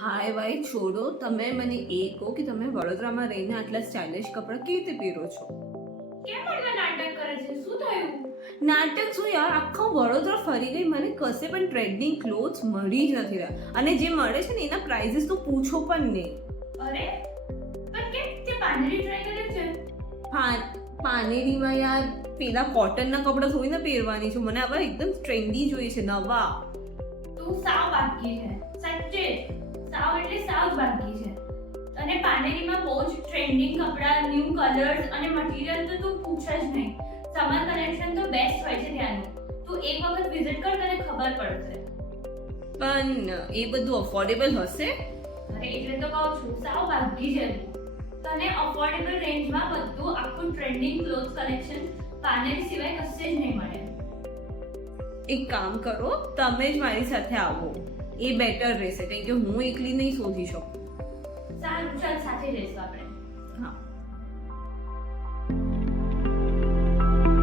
હાય ભાઈ છોડો, તમે મને એ કહો કે તમે વડોદરામાં રહીને આટલા સ્ટાઇલિશ કપડાં કેવી રીતે પહેરો છો? કેમ આટલા નાટક કરે છે? શું થયું? નાટક શું યાર, આખા વડોદરા ફરી ગઈ, મને કશે પણ ટ્રેન્ડિંગ ક્લોથ્સ મળી જ નથી રહ્યા, અને જે મળે છે ને એના પ્રાઇસીસ તો પૂછો પણ નહીં. અરે પણ કેમ તે પાનેરી ટ્રાય કરે છે? પાનેરીમાં યાર પેલા કોટનના કપડાં થોડી ને પહેરવાની છું, મને આવા એકદમ ટ્રેન્ડી જોઈએ છે, નવા. તું સાવ બાકી છે, સાચે સાવ એટલે સાવ બાકી છે. અને પાનેરીમાં બહુ જ ટ્રેન્ડિંગ કપડાં, ન્યૂ કલર્સ અને મટીરિયલ તો તું પૂછ જ નહીં. સમર કલેક્શન તો બેસ્ટ હોય છે ત્યાંનું. તું એક વખત વિઝિટ કર, તને ખબર પડશે. પણ એ બધું અફોર્ડેબલ હશે? અરે એટલે તો કહું છું, સાવ બાકી છે તું. તને અફોર્ડેબલ રેન્જમાં બધું આખું ટ્રેન્ડિંગ ક્લોથ કલેક્શન પાનેરી સિવાય કશે જ નહીં મળે. એક કામ કરો, તમે જ મારી સાથે આવો, એ બેટર રહેશે, કેમ કે હું એકલી નહીં શોધી શકું. સારું, ચાલ સાથે જઈશું આપણે. હા.